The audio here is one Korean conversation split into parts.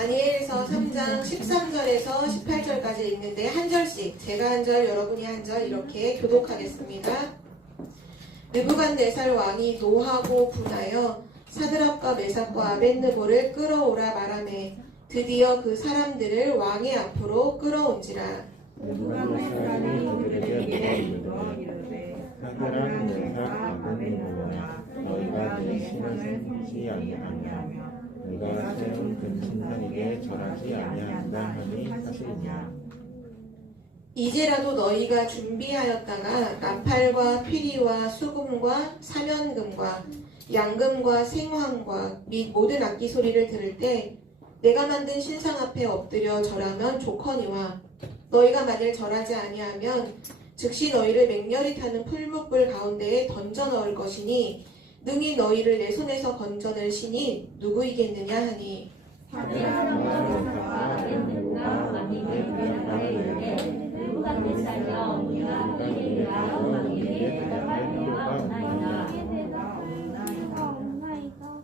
다니엘서 3장 13절에서 18절까지 읽는데 한 절씩 제가 한 절 여러분이 한 절 이렇게 교독하겠습니다. 느부갓네살 왕이 노하고 분하여 사드랍과 메삭과 아벳느고를 끌어오라 말하매 드디어 그 사람들을 왕의 앞으로 끌어온지라. 느부갓네살이 그들에게 이르되 사드락 메삭 아벳느고야 너희가 내 신을 섬기지 아니하며 내가 세운 금신상에게 절하지 아니한다 하니 사실이냐. 이제라도 너희가 준비하였다가 나팔과 피리와 수금과 사면금과 양금과 생황과 및 모든 악기 소리를 들을 때 내가 만든 신상 앞에 엎드려 절하면 좋거니와 너희가 만일 절하지 아니하면 즉시 너희를 맹렬히 타는 풀무불 가운데에 던져 넣을 것이니 능히 너희를 내 손에서 건져낼 신이 누구이겠느냐 하니. 느부갓네살이여 우리가 너희에게 대하여 왕에게 대답할 필요가 없나이다.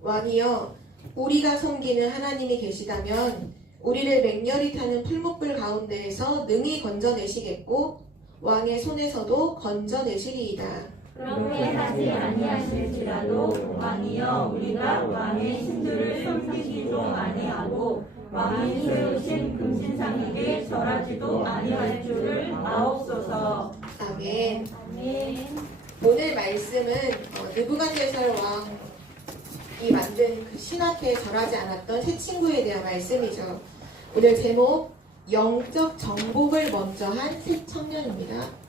왕이여 우리가 섬기는 하나님이 계시다면 우리를 맹렬히 타는 풀무불 가운데에서 능히 건져내시겠고 왕의 손에서도 건져내시리이다. 그렇게 하지 아니하실지라도 왕이여 우리가 왕의 신들을 섬기지도 아니하고 왕이 세우신 금신상에게 절하지도 아니할 줄을 아옵소서. 아멘. 아멘. 오늘 말씀은 느부갓네살 왕이 만든 그 신 앞에 절하지 않았던 세 친구에 대한 말씀이죠. 오늘 제목 영적 정복을 먼저 한 세 청년입니다.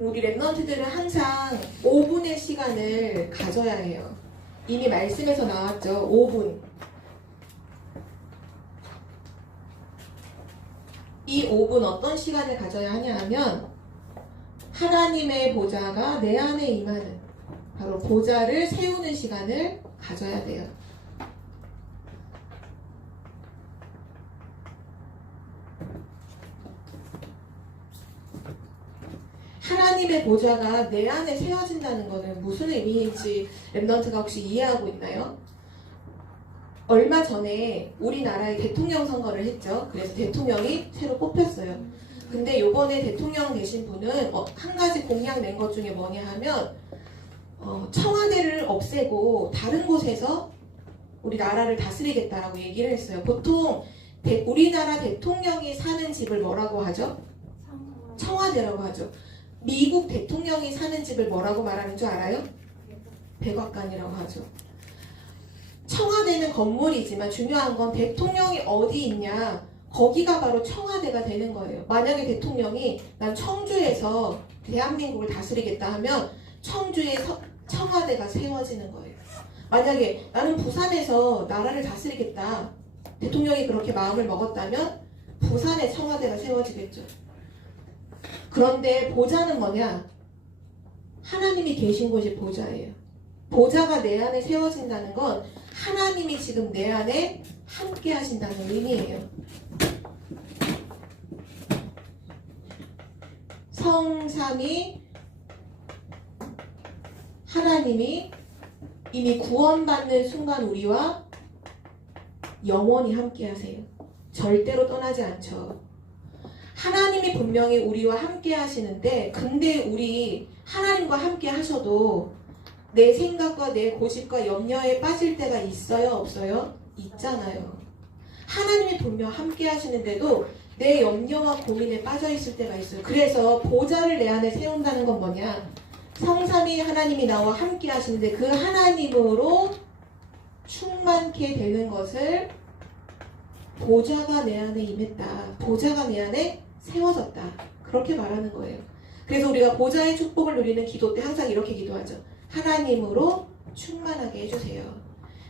우리 랩런트들은 항상 5분의 시간을 가져야 해요. 이미 말씀에서 나왔죠. 5분. 이 5분 어떤 시간을 가져야 하냐 하면 하나님의 보좌가 내 안에 임하는 바로 보좌를 세우는 시간을 가져야 돼요. 하나님의 보좌가 내 안에 세워진다는 것은 무슨 의미인지 랩런트가 혹시 이해하고 있나요? 얼마 전에 우리나라에 대통령 선거를 했죠. 그래서 대통령이 새로 뽑혔어요. 근데 요번에 대통령 되신 분은 한 가지 공약 낸 것 중에 뭐냐 하면 청와대를 없애고 다른 곳에서 우리 나라를 다스리겠다라고 얘기를 했어요. 보통 우리나라 대통령이 사는 집을 뭐라고 하죠? 청와대라고 하죠. 미국 대통령이 사는 집을 뭐라고 말하는 줄 알아요? 백악관이라고 하죠. 청와대는 건물이지만 중요한 건 대통령이 어디 있냐, 거기가 바로 청와대가 되는 거예요. 만약에 대통령이 난 청주에서 대한민국을 다스리겠다 하면 청주에 청와대가 세워지는 거예요. 만약에 나는 부산에서 나라를 다스리겠다, 대통령이 그렇게 마음을 먹었다면 부산에 청와대가 세워지겠죠. 그런데 보좌는 뭐냐? 하나님이 계신 곳이 보좌예요. 보좌가 내 안에 세워진다는 건 하나님이 지금 내 안에 함께 하신다는 의미예요. 성삼위 하나님이 이미 구원받는 순간 우리와 영원히 함께 하세요. 절대로 떠나지 않죠. 하나님이 분명히 우리와 함께 하시는데, 근데 우리 하나님과 함께 하셔도 내 생각과 내 고집과 염려에 빠질 때가 있어요, 없어요? 있잖아요. 하나님이 분명 함께 하시는데도 내 염려와 고민에 빠져 있을 때가 있어요. 그래서 보좌를 내 안에 세운다는 건 뭐냐? 성삼위 하나님이 나와 함께 하시는데 그 하나님으로 충만케 되는 것을 보좌가 내 안에 임했다, 보좌가 내 안에 세워졌다, 그렇게 말하는 거예요. 그래서 우리가 보좌의 축복을 누리는 기도 때 항상 이렇게 기도하죠. 하나님으로 충만하게 해주세요.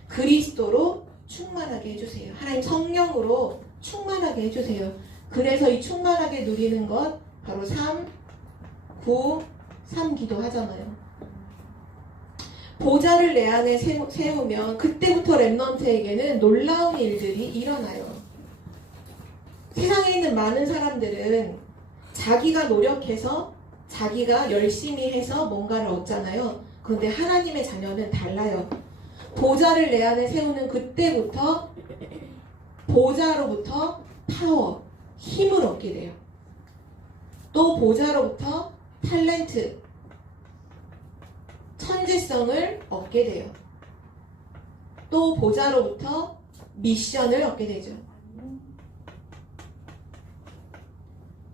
그리스도로 충만하게 해주세요. 하나님 성령으로 충만하게 해주세요. 그래서 이 충만하게 누리는 것 바로 3, 9, 3 기도 하잖아요. 보좌를 내 안에 세우면 그때부터 렘넌트에게는 놀라운 일들이 일어나요. 세상에 있는 많은 사람들은 자기가 노력해서 자기가 열심히 해서 뭔가를 얻잖아요. 그런데 하나님의 자녀는 달라요. 보좌를 내 안에 세우는 그때부터 보좌로부터 파워, 힘을 얻게 돼요. 또 보좌로부터 탤런트, 천재성을 얻게 돼요. 또 보좌로부터 미션을 얻게 되죠.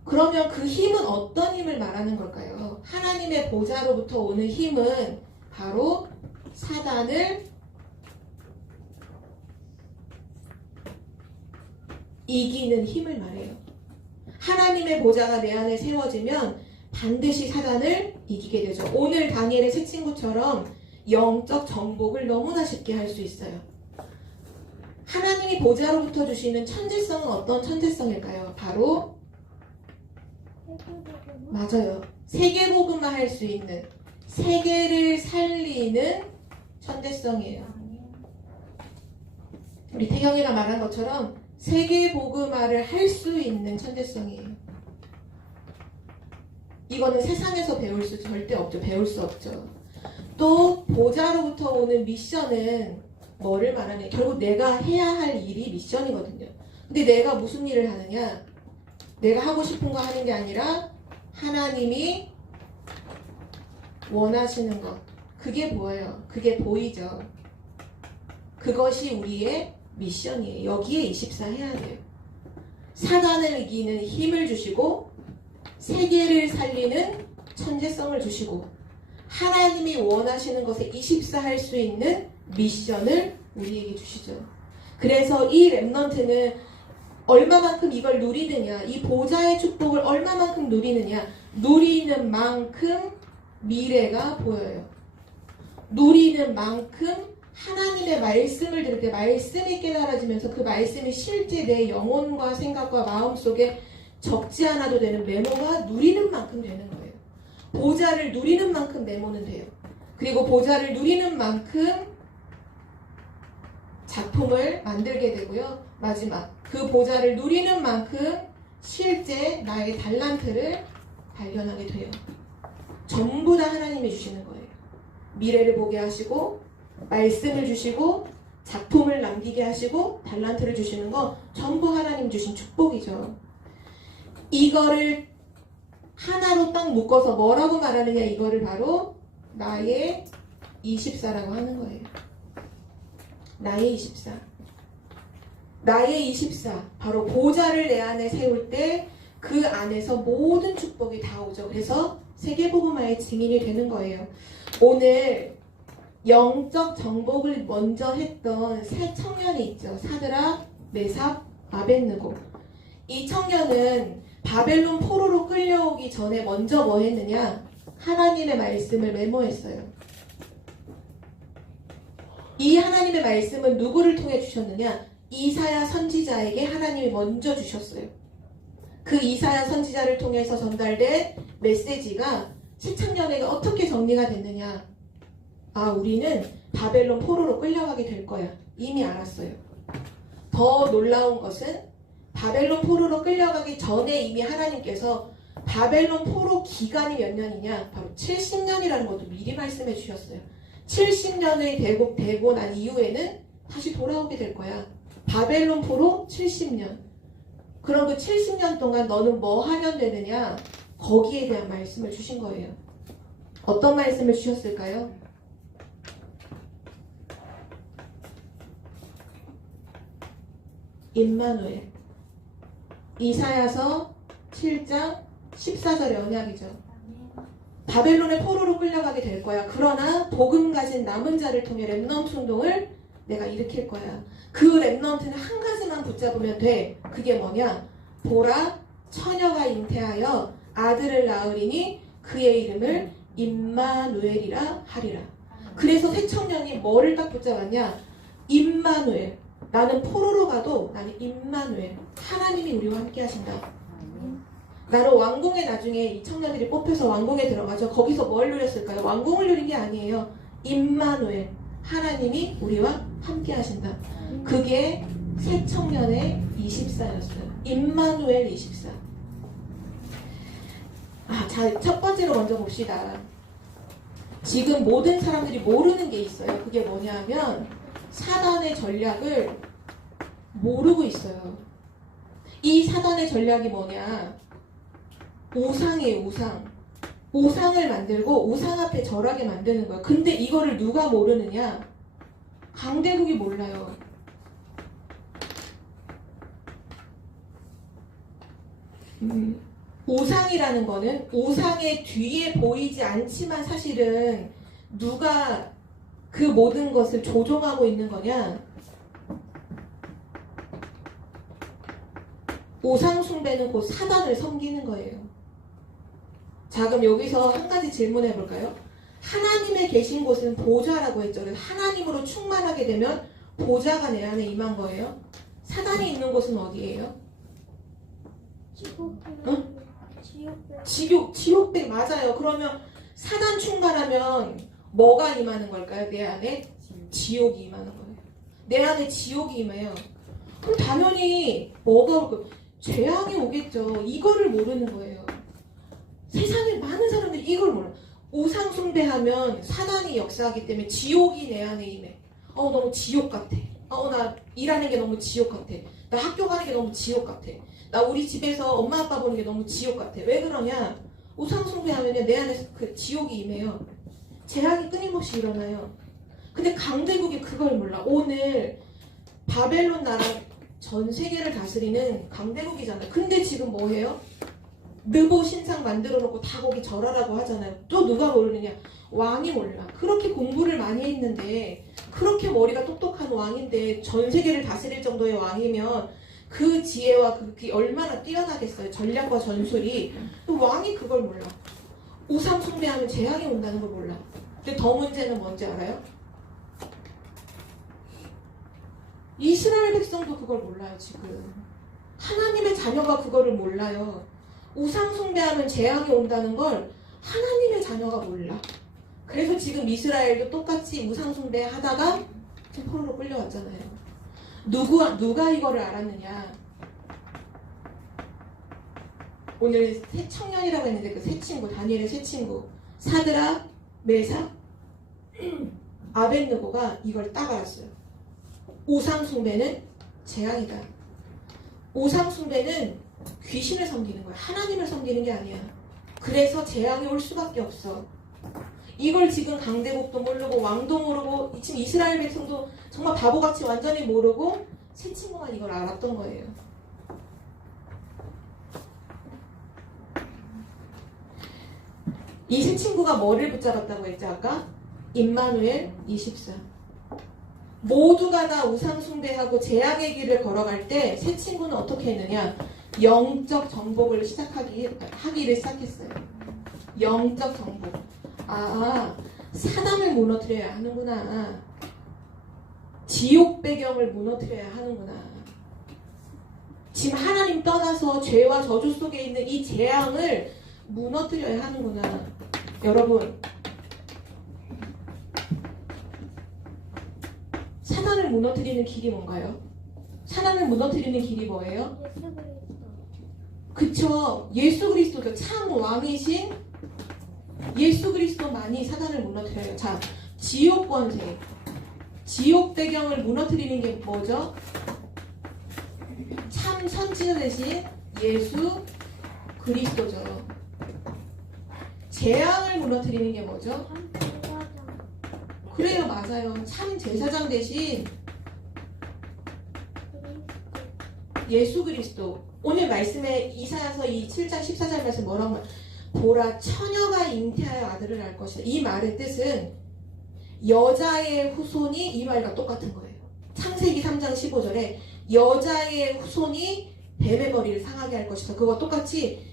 그러면 그 힘은 어떤 힘을 말하는 걸까요? 하나님의 보좌로부터 오는 힘은 바로 사단을 이기는 힘을 말해요. 하나님의 보좌가 내 안에 세워지면 반드시 사단을 이기게 되죠. 오늘 다니엘의 세 친구처럼 영적 정복을 너무나 쉽게 할 수 있어요. 하나님이 보좌로부터 주시는 천재성은 어떤 천재성일까요? 바로 맞아요. 세계복음화 할 수 있는, 세계를 살리는 천재성이에요. 우리 태경이가 말한 것처럼 세계복음화를 할 수 있는 천재성이에요. 이거는 세상에서 배울 수 절대 없죠. 배울 수 없죠. 또 보좌로부터 오는 미션은 뭐를 말하냐? 결국 내가 해야 할 일이 미션이거든요. 근데 내가 무슨 일을 하느냐? 내가 하고 싶은 거 하는 게 아니라 하나님이 원하시는 것. 그게 뭐예요? 그게 보이죠. 그것이 우리의 미션이에요. 여기에 24 해야 돼요. 사단을 이기는 힘을 주시고 세계를 살리는 천재성을 주시고 하나님이 원하시는 것에 24 할 수 있는 미션을 우리에게 주시죠. 그래서 이 렘넌트는 얼마만큼 이걸 누리느냐, 이 보좌의 축복을 얼마만큼 누리느냐, 누리는 만큼 미래가 보여요. 누리는 만큼 하나님의 말씀을 들을 때 말씀이 깨달아지면서 그 말씀이 실제 내 영혼과 생각과 마음 속에 적지 않아도 되는 메모가 누리는 만큼 되는 거예요. 보좌를 누리는 만큼 메모는 돼요. 그리고 보좌를 누리는 만큼 작품을 만들게 되고요. 마지막, 그 보좌를 누리는 만큼 실제 나의 달란트를 발견하게 돼요. 전부 다 하나님이 주시는 거예요. 미래를 보게 하시고 말씀을 주시고 작품을 남기게 하시고 달란트를 주시는 거 전부 하나님 주신 축복이죠. 이거를 하나로 딱 묶어서 뭐라고 말하느냐, 이거를 바로 나의 24라고 하는 거예요. 나의 24. 나의 24. 바로 보좌를 내 안에 세울 때 그 안에서 모든 축복이 다 오죠. 그래서 세계복음화의 증인이 되는 거예요. 오늘 영적 정복을 먼저 했던 세 청년이 있죠. 사드락, 메삭, 아벳느고. 이 청년은 바벨론 포로로 끌려오기 전에 먼저 뭐 했느냐? 하나님의 말씀을 메모했어요. 이 하나님의 말씀은 누구를 통해 주셨느냐? 이사야 선지자에게 하나님이 먼저 주셨어요. 그 이사야 선지자를 통해서 전달된 메시지가 시청년에게 어떻게 정리가 됐느냐? 아, 우리는 바벨론 포로로 끌려가게 될 거야. 이미 알았어요. 더 놀라운 것은 바벨론 포로로 끌려가기 전에 이미 하나님께서 바벨론 포로 기간이 몇 년이냐? 바로 70년이라는 것도 미리 말씀해 주셨어요. 70년이 되고 난 이후에는 다시 돌아오게 될 거야. 바벨론 포로 70년. 그럼 그 70년 동안 너는 뭐 하면 되느냐? 거기에 대한 말씀을 주신 거예요. 어떤 말씀을 주셨을까요? 임마누엘. 이사야서 7장 14절의 언약이죠. 바벨론의 포로로 끌려가게 될 거야. 그러나 복음 가진 남은 자를 통해 렘넌트 운동을 내가 일으킬 거야. 그 렘넌트는 한 가지만 붙잡으면 돼. 그게 뭐냐? 보라, 처녀가 잉태하여 아들을 낳으리니 그의 이름을 임마누엘이라 하리라. 그래서 새 청년이 뭐를 딱 붙잡았냐? 임마누엘. 나는 포로로 가도 나는 임마누엘. 하나님이 우리와 함께 하신다. 나는 왕궁에 나중에 이 청년들이 뽑혀서 왕궁에 들어가죠. 거기서 뭘 누렸을까요? 왕궁을 누린 게 아니에요. 임마누엘, 하나님이 우리와 함께 하신다. 그게 새 청년의 24였어요. 임마누엘 24. 자, 첫 번째로 먼저 봅시다. 지금 모든 사람들이 모르는 게 있어요. 그게 뭐냐면 사단의 전략을 모르고 있어요. 이 사단의 전략이 뭐냐? 우상이에요, 우상. 우상을 만들고 우상 앞에 절하게 만드는 거야. 근데 이거를 누가 모르느냐? 강대국이 몰라요. 우상이라는 거는 우상의 뒤에 보이지 않지만 사실은 누가 그 모든 것을 조종하고 있는 거냐? 우상 숭배는 곧 사단을 섬기는 거예요. 자, 그럼 여기서 한 가지 질문해 볼까요? 하나님의 계신 곳은 보좌라고 했죠. 그래서 하나님으로 충만하게 되면 보좌가 내 안에 임한 거예요. 사단이 있는 곳은 어디예요? 지옥배 맞아요. 그러면 사단 충만하면 뭐가 임하는 걸까요? 내 안에 지옥이 임하는 거예요. 내 안에 지옥이 임해요. 그럼 당연히 뭐가 올까요? 재앙이 오겠죠. 이거를 모르는 거예요. 세상에 많은 사람들이 이걸 몰라. 우상 숭배하면 사단이 역사하기 때문에 지옥이 내 안에 임해. 너무 지옥 같아. 나 일하는 게 너무 지옥 같아. 나 학교 가는 게 너무 지옥 같아. 나 우리 집에서 엄마 아빠 보는 게 너무 지옥 같아. 왜 그러냐? 우상 숭배하면 내 안에 그 지옥이 임해요. 재앙이 끊임없이 일어나요. 근데 강대국이 그걸 몰라. 오늘 바벨론 나라 전 세계를 다스리는 강대국이잖아요. 근데 지금 뭐 해요? 느보 신상 만들어 놓고 다 거기 절하라고 하잖아요. 또 누가 모르느냐? 왕이 몰라. 그렇게 공부를 많이 했는데, 그렇게 머리가 똑똑한 왕인데 전 세계를 다스릴 정도의 왕이면 그 지혜와 그게 얼마나 뛰어나겠어요. 전략과 전술이. 또 왕이 그걸 몰라. 우상 숭배하면 재앙이 온다는 걸 몰라. 근데 더 문제는 뭔지 알아요? 이스라엘 백성도 그걸 몰라요. 지금 하나님의 자녀가 그거를 몰라요. 우상 숭배하면 재앙이 온다는 걸 하나님의 자녀가 몰라. 그래서 지금 이스라엘도 똑같이 우상 숭배 하다가 포로로 끌려왔잖아요. 누가 이거를 알았느냐? 오늘 새 청년이라고 했는데 그 새 친구, 다니엘의 새 친구 사드락, 메삭, 아벳느고가 이걸 딱 알았어요. 우상 숭배는 재앙이다. 우상 숭배는 귀신을 섬기는 거야. 하나님을 섬기는 게 아니야. 그래서 재앙이 올 수밖에 없어. 이걸 지금 강대국도 모르고 왕도 모르고 지금 이스라엘 백성도 정말 바보같이 완전히 모르고 새 친구만 이걸 알았던 거예요. 이 새 친구가 뭐를 붙잡았다고 했죠 아까? 임마누엘 24. 모두가 다 우상 숭배하고 재앙의 길을 걸어갈 때 새 친구는 어떻게 했느냐? 영적 정복을 하기를 시작했어요. 영적 정복. 사단을 무너뜨려야 하는구나. 지옥 배경을 무너뜨려야 하는구나. 지금 하나님 떠나서 죄와 저주 속에 있는 이 재앙을 무너뜨려야 하는구나. 여러분, 사단을 무너뜨리는 길이 뭔가요? 사단을 무너뜨리는 길이 뭐예요? 그쵸. 예수 그리스도죠. 참 왕이신 예수 그리스도만이 사단을 무너뜨려요. 자, 지옥 권세, 지옥 배경을 무너뜨리는 게 뭐죠? 참 선지자 대신 예수 그리스도죠. 재앙을 무너뜨리는 게 뭐죠? 그래요, 맞아요. 참 제사장 대신 예수 그리스도. 오늘 말씀에 이사야서 이 7장 14절 말씀 뭐라고 말해요? 보라, 처녀가 잉태하여 아들을 낳을 것이다. 이 말의 뜻은 여자의 후손이, 이 말과 똑같은 거예요. 창세기 3장 15절에 여자의 후손이 뱀의 머리를 상하게 할 것이다. 그거 똑같이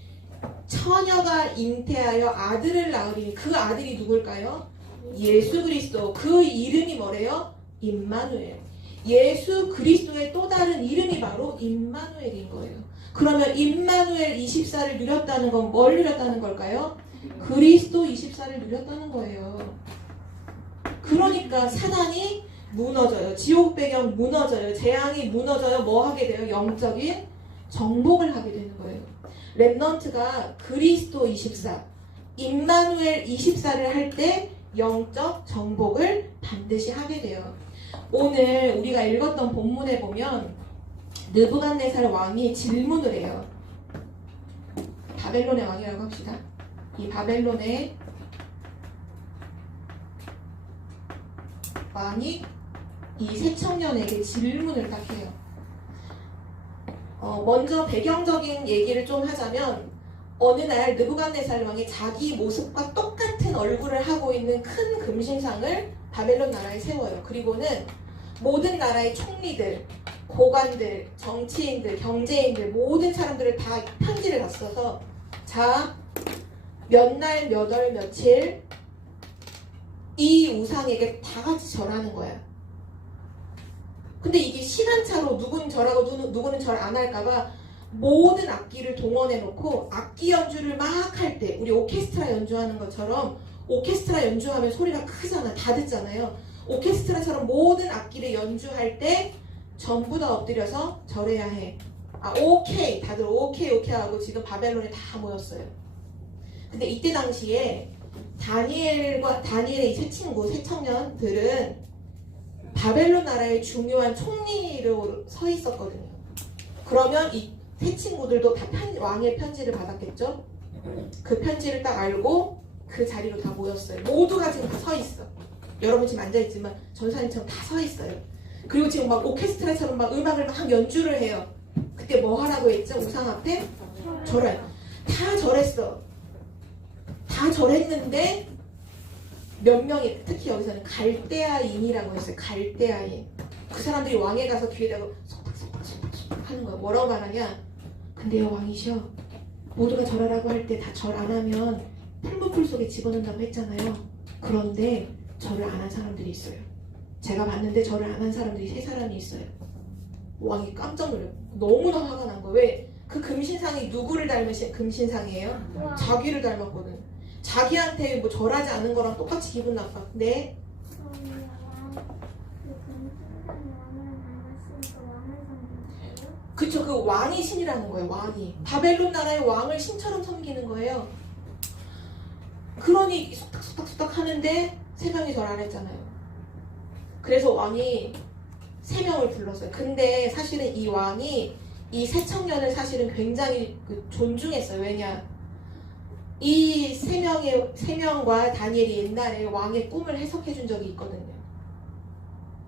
처녀가 잉태하여 아들을 낳으리니, 그 아들이 누굴까요? 예수 그리스도. 그 이름이 뭐래요? 임마누엘. 예수 그리스도의 또 다른 이름이 바로 임마누엘인 거예요. 그러면 임마누엘 24를 누렸다는 건 뭘 누렸다는 걸까요? 그리스도 24를 누렸다는 거예요. 그 그러니까 사단이 무너져요. 지옥 배경 무너져요. 재앙이 무너져요. 뭐 하게 돼요? 영적인 정복을 하게 되는 거예요. 렘넌트가 그리스도 24, 임마누엘 24를 할 때 영적 정복을 반드시 하게 돼요. 오늘 우리가 읽었던 본문에 보면 느부갓네살 왕이 질문을 해요. 바벨론의 왕이라고 합시다. 이 바벨론의 왕이 이 세 청년에게 질문을 딱 해요. 먼저 배경적인 얘기를 좀 하자면 어느 날 느부갓네살 왕이 자기 모습과 똑같은 얼굴을 하고 있는 큰 금신상을 바벨론 나라에 세워요. 그리고는 모든 나라의 총리들, 고관들, 정치인들, 경제인들 모든 사람들을 다 편지를 다 써서 자, 몇 날, 몇 월, 며칠 이 우상에게 다 같이 절하는 거야. 근데 이게 시간차로 누구는 절하고 누구는 절 안 할까봐 모든 악기를 동원해 놓고 악기 연주를 막 할 때 우리 오케스트라 연주하는 것처럼 오케스트라 연주하면 소리가 크잖아. 다 듣잖아요. 오케스트라처럼 모든 악기를 연주할 때 전부 다 엎드려서 절해야 해. 아, 오케이. 다들 오케이 하고 지금 바벨론에 다 모였어요. 근데 이때 당시에 다니엘의 이 세 친구, 세 청년들은 바벨론 나라의 중요한 총리로 서 있었거든요. 그러면 이 세 친구들도 다 왕의 편지를 받았겠죠? 그 편지를 딱 알고 그 자리로 다 모였어요. 모두가 지금 다 서 있어. 여러분 지금 앉아있지만 전사님처럼 다 서 있어요. 그리고 지금 막 오케스트라처럼 막 음악을 막 연주를 해요. 그때 뭐 하라고 했죠? 우상 앞에? 절해. 다 절했어. 다 절했는데 몇 명이, 특히 여기서는 갈대아인이라고 했어요. 갈대아인. 그 사람들이 왕에 가서 귀에다가 속닥속닥 하는 거야. 뭐라고 말하냐? 근데요 왕이셔, 모두가 절하라고 할 때 다 절 안 하면 풀무풀 속에 집어넣는다고 했잖아요. 그런데 절을 안 한 사람들이 있어요. 제가 봤는데 절을 안 한 사람들이 3사람이 있어요. 왕이 깜짝 놀라요. 너무나 화가 난 거예요. 왜? 그 금신상이 누구를 닮은 금신상이에요? 자기를 닮았거든. 자기한테 뭐 절하지 않은 거랑 똑같이 기분 나빠. 네? 그쵸, 그 왕이 신이라는 거예요. 왕이 바벨론 나라의 왕을 신처럼 섬기는 거예요. 그러니 속닥속닥 하는데 3명이 절 안 했잖아요. 그래서 왕이 3명을 불렀어요. 근데 사실은 이 왕이 이 세 청년을 사실은 굉장히 존중했어요. 왜냐, 이 3명과 다니엘이 옛날에 왕의 꿈을 해석해 준 적이 있거든요.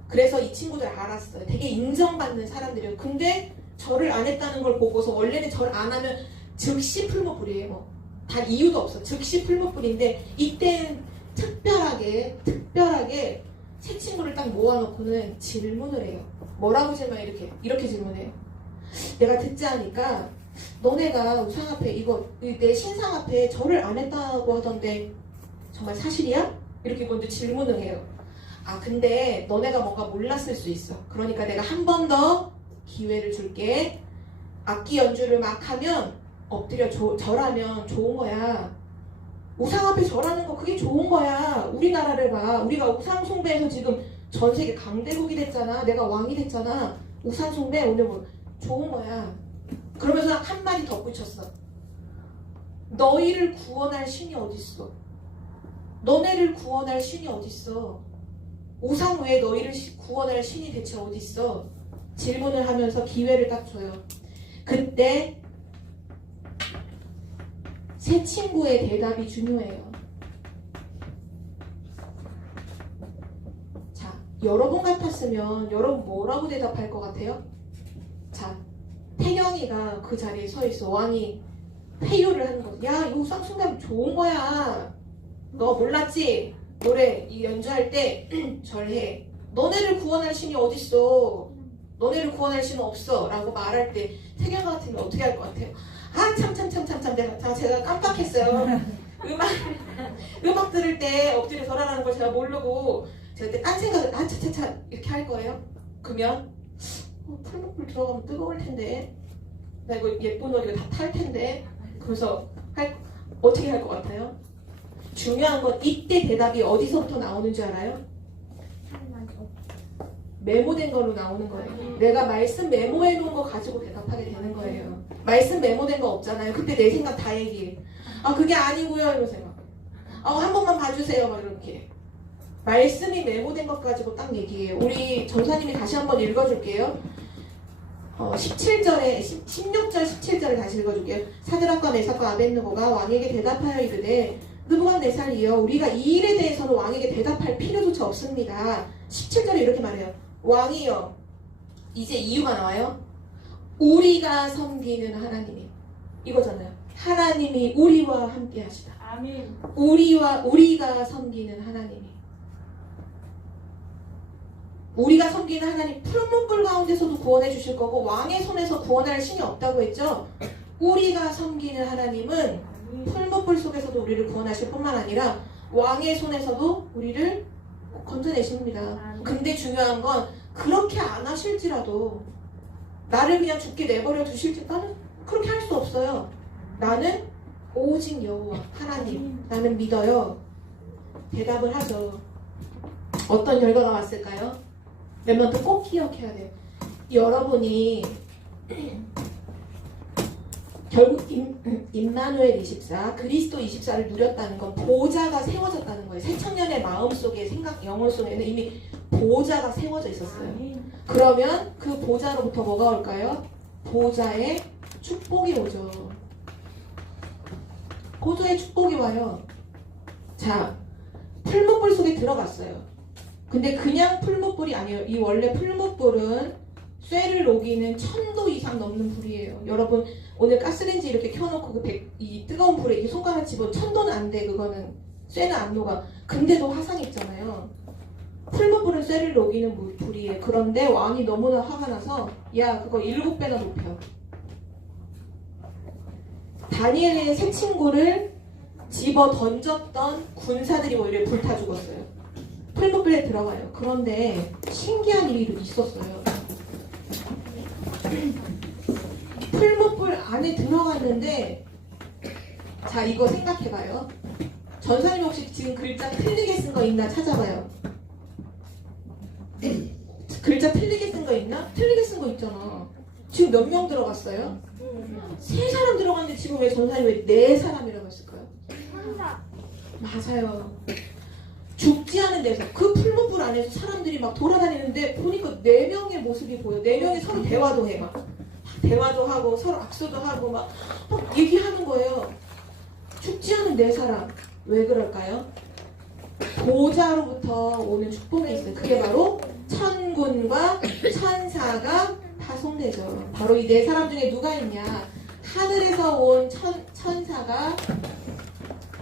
그래서 이 친구들 알았어요. 되게 인정받는 사람들이에요. 근데 절을 안 했다는 걸 보고서, 원래는 절 안 하면 즉시 풀무불이에요. 단 이유도 없어. 즉시 풀무불인데 이때는 특별하게 세 친구를 딱 모아놓고는 질문을 해요. 뭐라고 질문해? 이렇게 질문해요. 내가 듣지 않으니까 너네가 우상 앞에 이거 내 신상 앞에 절을 안 했다고 하던데 정말 사실이야? 이렇게 먼저 질문을 해요. 아, 근데 너네가 뭔가 몰랐을 수 있어. 그러니까 내가 한 번 더 기회를 줄게. 악기 연주를 막 하면 엎드려 절하면 좋은 거야. 우상 앞에 절하는 거 그게 좋은 거야. 우리나라를 봐. 우리가 우상 숭배에서 지금 전 세계 강대국이 됐잖아. 내가 왕이 됐잖아. 우상 숭배 오늘 뭐 좋은 거야. 그러면서 한마디 덧붙였어. 너희를 구원할 신이 어딨어? 너네를 구원할 신이 어딨어? 우상 외에 너희를 구원할 신이 대체 어딨어? 질문을 하면서 기회를 딱 줘요. 그때 세 친구의 대답이 중요해요. 자, 여러분 같았으면 여러분 뭐라고 대답할 것 같아요? 자, 태경이가 그 자리에 서 있어. 왕이 회유를 하는 거죠. 야, 이거 우상숭배하면 좋은 거야. 너 몰랐지? 노래 연주할 때 절해. 너네를 구원할 신이 어딨어? 너네를 구원할 신은 없어. 라고 말할 때 태경 같으면 어떻게 할 것 같아요? 아, 참 제가 깜빡했어요. 음악 들을 때 엎드려 절하라는 걸 제가 모르고 제가 그때 딴 생각을 차차차 이렇게 할 거예요. 그러면 풀무불 들어가면 뜨거울 텐데 나 이거 예쁜 옷 이거 다 탈 텐데. 그래서 어떻게 할 것 같아요? 중요한 건 이때 대답이 어디서부터 나오는 줄 알아요? 메모된 걸로 나오는 거예요. 내가 말씀 메모해 놓은 거 가지고 대답하게 되는 거예요. 말씀 메모된 거 없잖아요. 그때 내 생각 다 얘기해. 아 그게 아니고요 이러세요. 한 번만 봐주세요 막 이렇게. 말씀이 메모된 것 가지고 딱 얘기해요. 우리 전사님이 다시 한번 읽어줄게요. 16절 17절을 다시 읽어줄게요. 사드락과 메삭과 아벳느고가 왕에게 대답하여 이르되 느부갓네살이여 우리가 이 일에 대해서는 왕에게 대답할 필요조차 없습니다. 17절에 이렇게 말해요. 왕이여 이제 이유가 나와요. 우리가 섬기는 하나님이 이거잖아요. 하나님이 우리와 함께 하시다. 아멘. 우리가 섬기는 하나님이 우리가 섬기는 하나님 풀문불 가운데서도 구원해 주실 거고 왕의 손에서 구원할 신이 없다고 했죠. 우리가 섬기는 하나님은 풀문불 속에서도 우리를 구원하실 뿐만 아니라 왕의 손에서도 우리를 건져내십니다. 근데 중요한 건 그렇게 안 하실지라도 나를 그냥 죽게 내버려 두실지 나는 그렇게 할 수 없어요. 나는 오직 여호와 하나님 나는 믿어요. 대답을 하죠. 어떤 결과가 왔을까요? 멤버들 꼭 기억해야 돼요. 여러분이 결국 임마누엘 24 그리스도 24를 누렸다는 건 보좌가 세워졌다는 거예요. 새청년의 마음속에 영혼 속에는 이미 보좌가 세워져 있었어요. 그러면 그 보좌로부터 뭐가 올까요? 보좌의 축복이 오죠. 보좌의 축복이 와요. 자, 풀무불 속에 들어갔어요. 근데 그냥 풀무불이 아니에요. 이 원래 풀무불은 쇠를 녹이는 1000도 이상 넘는 불이에요. 여러분 오늘 가스레인지 이렇게 켜놓고 이 뜨거운 불에 이 손가락 집어 1000도는 안 돼. 그거는 쇠는 안 녹아. 근데도 화상 있잖아요. 풀무불은 쇠를 녹이는 불이에요. 그런데 왕이 너무나 화가 나서 야 그거 7배나 높여. 다니엘의 새 친구를 집어 던졌던 군사들이 오히려 불타 죽었어요. 풀무불에 들어가요. 그런데 신기한 일이 있었어요. 풀무불 안에 들어갔는데 자 이거 생각해봐요. 전사님 혹시 지금 글자 틀리게 쓴 거 있나 찾아봐요. 글자 틀리게 쓴 거 있나? 틀리게 쓴 거 있잖아. 지금 몇 명 들어갔어요? 3사람 들어갔는데 지금 왜 전사님 왜 4사람이라고 했을까요? 맞아요. 죽지 않은 데서 그 풀무불 안에서 사람들이 막 돌아다니는데 보니까 4명의 모습이 보여. 4명이 서로 대화도 해. 막 대화도 하고 서로 악수도 하고 막 얘기하는 거예요. 죽지 않은 4사람. 왜 그럴까요? 보좌로부터 오는 축복이 있어요. 그게 바로 천군과 천사가 파송되죠. 바로 이 4사람 중에 누가 있냐? 하늘에서 온 천사가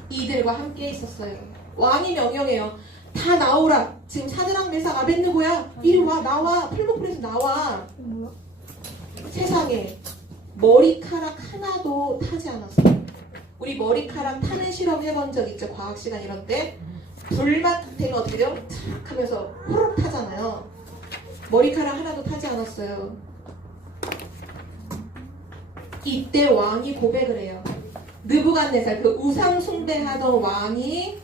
이들과 함께 있었어요. 왕이 명령해요. 다 나오라. 지금 사드락 메삭 아벳느고야. 이리 와 나와. 풀무불에서 나와. 세상에 머리카락 하나도 타지 않았어요. 우리 머리카락 타는 실험 해본 적 있죠? 과학 시간 이런 때 불만 되면 어떻게 돼요? 탁 하면서 호록 타잖아요. 머리카락 하나도 타지 않았어요. 이때 왕이 고백을 해요. 느부갓네살 그 우상 숭배하던 왕이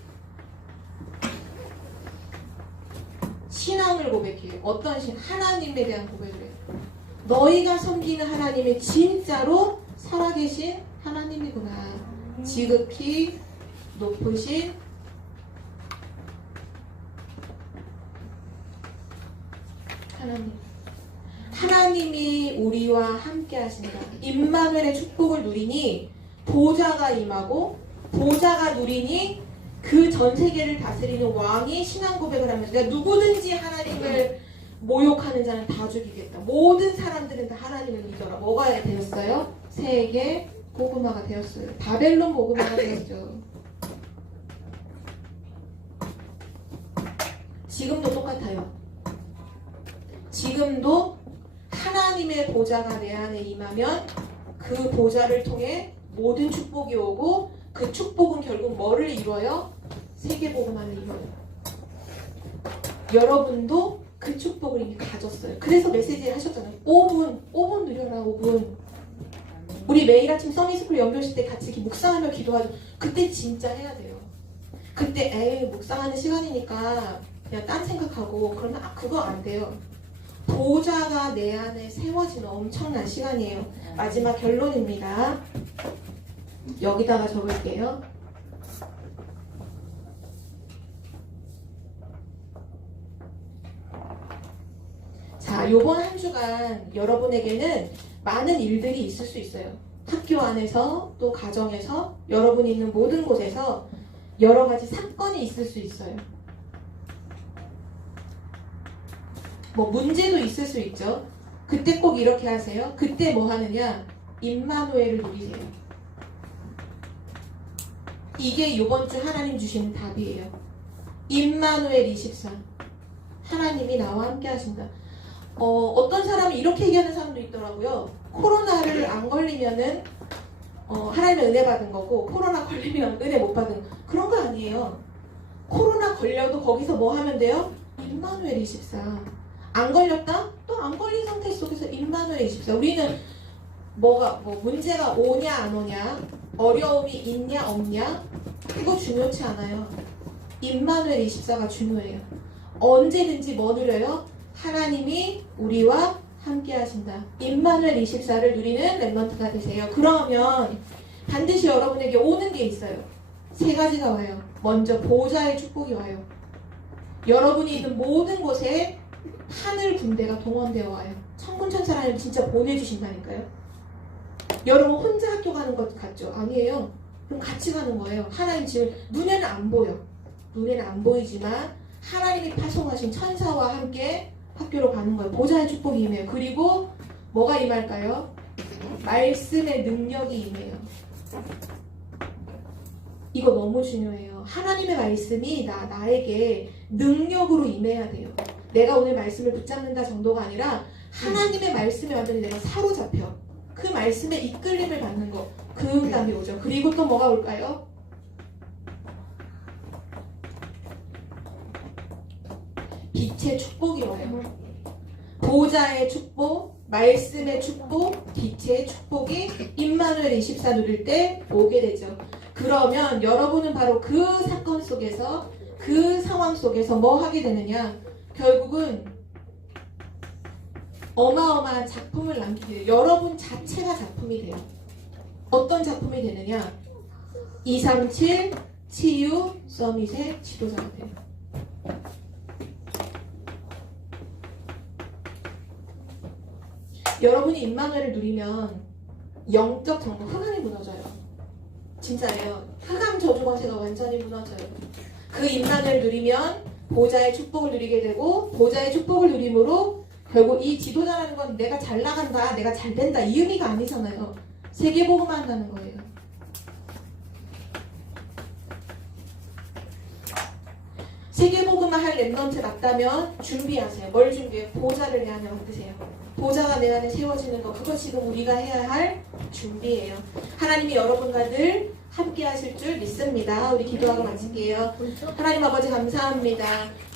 신앙을 고백해요. 어떤 하나님에 대한 고백을 해요. 너희가 섬기는 하나님이 진짜로 살아계신 하나님이구나. 지극히 높으신 하나님. 하나님이 우리와 함께 하신다. 임마누엘의 축복을 누리니 보좌가 임하고 보좌가 누리니 그 전 세계를 다스리는 왕이 신앙 고백을 하면서 내가 누구든지 하나님을 모욕하는 자는 다 죽이겠다. 모든 사람들은 다 하나님을 믿어라. 뭐가 되었어요? 세계 복음화가 되었어요. 바벨론 복음화가 되었죠. 지금도 똑같아요. 지금도 하나님의 보좌가 내 안에 임하면 그 보좌를 통해 모든 축복이 오고 그 축복은 결국 뭐를 이루어요? 세계 복음화를 이루어요. 여러분도 그 축복을 이미 가졌어요. 그래서 메시지를 하셨잖아요. 5분 누려라 5분. 우리 매일 아침 써니스쿨 연결실 때 같이 이렇게 묵상하며 기도하죠. 그때 진짜 해야 돼요. 그때 묵상하는 시간이니까 그냥 딴 생각하고 그러면 그거 안 돼요. 보좌가 내 안에 세워지는 엄청난 시간이에요. 마지막 결론입니다. 여기다가 적을게요. 자, 요번 한 주간 여러분에게는 많은 일들이 있을 수 있어요. 학교 안에서 또 가정에서 여러분이 있는 모든 곳에서 여러 가지 사건이 있을 수 있어요. 뭐 문제도 있을 수 있죠. 그때 꼭 이렇게 하세요. 그때 뭐 하느냐? 임마누엘을 누리세요. 이게 이번 주 하나님 주시는 답이에요. 임마누엘 24. 하나님이 나와 함께 하신다. 어떤 사람이 이렇게 얘기하는 사람도 있더라고요. 코로나를 안 걸리면은 하나님의 은혜 받은 거고 코로나 걸리면 은혜 못 받은 그런 거 아니에요. 코로나 걸려도 거기서 뭐 하면 돼요? 임마누엘 24. 안 걸렸다? 또 안 걸린 상태 속에서 임마누엘 24. 우리는 뭐 문제가 오냐 안 오냐, 어려움이 있냐 없냐, 그거 중요치 않아요. 임마누엘 24가 중요해요. 언제든지 뭐 누려요? 하나님이 우리와 함께 하신다. 임마누엘 24를 누리는 렘넌트가 되세요. 그러면 반드시 여러분에게 오는 게 있어요. 세 가지가 와요. 먼저 보좌의 축복이 와요. 여러분이 있는 모든 곳에 하늘 군대가 동원되어 와요. 천군천사 하나님 진짜 보내주신다니까요. 여러분 혼자 학교 가는 것 같죠? 아니에요. 그럼 같이 가는 거예요. 하나님 지금 눈에는 안 보여. 눈에는 안 보이지만 하나님이 파송하신 천사와 함께 학교로 가는 거예요. 보좌의 축복이 임해요. 그리고 뭐가 임할까요? 말씀의 능력이 임해요. 이거 너무 중요해요. 하나님의 말씀이 나에게 능력으로 임해야 돼요. 내가 오늘 말씀을 붙잡는다 정도가 아니라 하나님의 말씀에 완전히 내가 사로잡혀. 그 말씀에 이끌림을 받는 거. 그 응답이 오죠. 그리고 또 뭐가 올까요? 빛의 축복이 와요. 보좌의 축복, 말씀의 축복, 빛의 축복이 임마누엘 24 누릴 때 오게 되죠. 그러면 여러분은 바로 그 사건 속에서 그 상황 속에서 뭐 하게 되느냐? 결국은 어마어마한 작품을 남기게 돼요. 여러분 자체가 작품이 돼요. 어떤 작품이 되느냐? 237 치유 서밋의 지도자가 돼요. 여러분이 임마누엘을 누리면 영적 정말 흑암이 무너져요. 진짜예요. 흑암 저주 권세가 완전히 무너져요. 그 임마누엘을 누리면 보좌의 축복을 누리게 되고 보좌의 축복을 누림으로 결국 이 지도자라는 건 내가 잘 나간다, 내가 잘 된다 이 의미가 아니잖아요. 세계복음만 한다는 거예요. 세계복음만 할 렘넌트 같다면 준비하세요. 뭘 준비해요? 보좌를 내 안에 만드세요. 보좌가 내 안에 세워지는 거, 그거 지금 우리가 해야 할 준비예요. 하나님이 여러분과 늘 함께 하실 줄 믿습니다. 우리 기도하고 마칠게요. 하나님 아버지 감사합니다.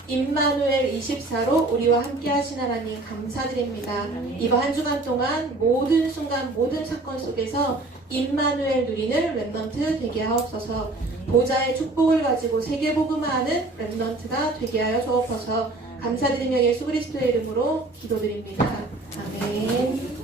임마누엘 24로 우리와 함께 하신 하나님 감사드립니다. 이번 한 주간 동안 모든 순간 모든 사건 속에서 임마누엘 누리는 렘넌트 되게 하옵소서. 보좌의 축복을 가지고 세계복음화하는 렘넌트가 되게 하여 주옵소서. 감사드리며 예수 그리스도의 이름으로 기도드립니다. 아멘.